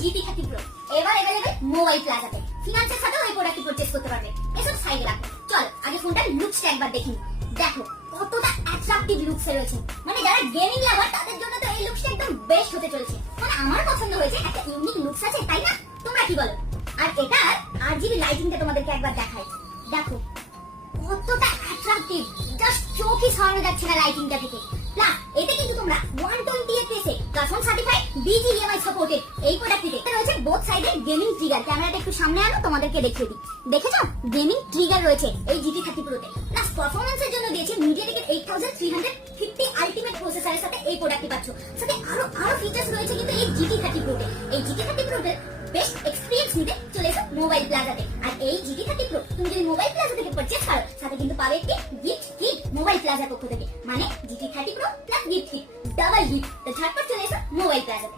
GT 30 Pro এবার available mobile প্লাজাতে। ফিনান্সের সাথেও এই প্রোডাক্টটি পারচেজ করতে পারবে। এসব সাইডে রাখো, চল আগে ফোনটার লুকসটা একবার দেখি। দেখো কতটা অ্যাট্রাকটিভ লুকসে রয়েছে, মানে যারা গেমিং লাভার তাদের জন্য তো এই লুকসটা একদম বেস্ট হতে চলেছে। মানে আমার পছন্দ হয়েছে, একটা ইউনিক লুকস আছে, তাই না? তোমরা কি বলো? আর এটার RGB লাইটিংটা তোমাদেরকে একবার দেখাই। দেখো কতটা অ্যাট্রাকটিভ, জাস্ট চোখই সরানো যাচ্ছে না লাইটিংটা থেকে। প্লাস এতে কিন্তু তোমরা 120 fps এ কার্বন সার্টিফাইড BGMI সাপোর্টেড এই প্রোডাক্টটিতে রয়েছে বোথ সাইডে গেমিং ট্রিগার। ক্যামেরাটা একটু সামনে আনো, তোমাদেরকে দেখিয়ে দিই। দেখেছো গেমিং ট্রিগার রয়েছে এই GT 30 Pro তে। প্লাস পারফরম্যান্সের জন্য দিয়েছে MediaTek 8350 আলটিমেট প্রসেসরের সাথে এই প্রোডাক্টটি পাচ্ছ। সাথে আরো ফিচারস রয়েছে কিন্তু এই GT 30 Pro তে। এই GT 30 Pro তে বেস্ট এক্সপেরিয়েন্স নিতে চলে এসো মোবাইল প্লাজাতে। আর এই GT 30 Pro তুমি যদি মোবাইল প্লাজা থেকে পারচেজ করো, সাথে কিন্তু পাবে একটি গিফট কিট মোবাইল প্লাজার পক্ষ থেকে। মানে GT 30 Pro plus gift kit, double gift. তো ঝটপট চলে এসো মোবাইল প্লাজাতে।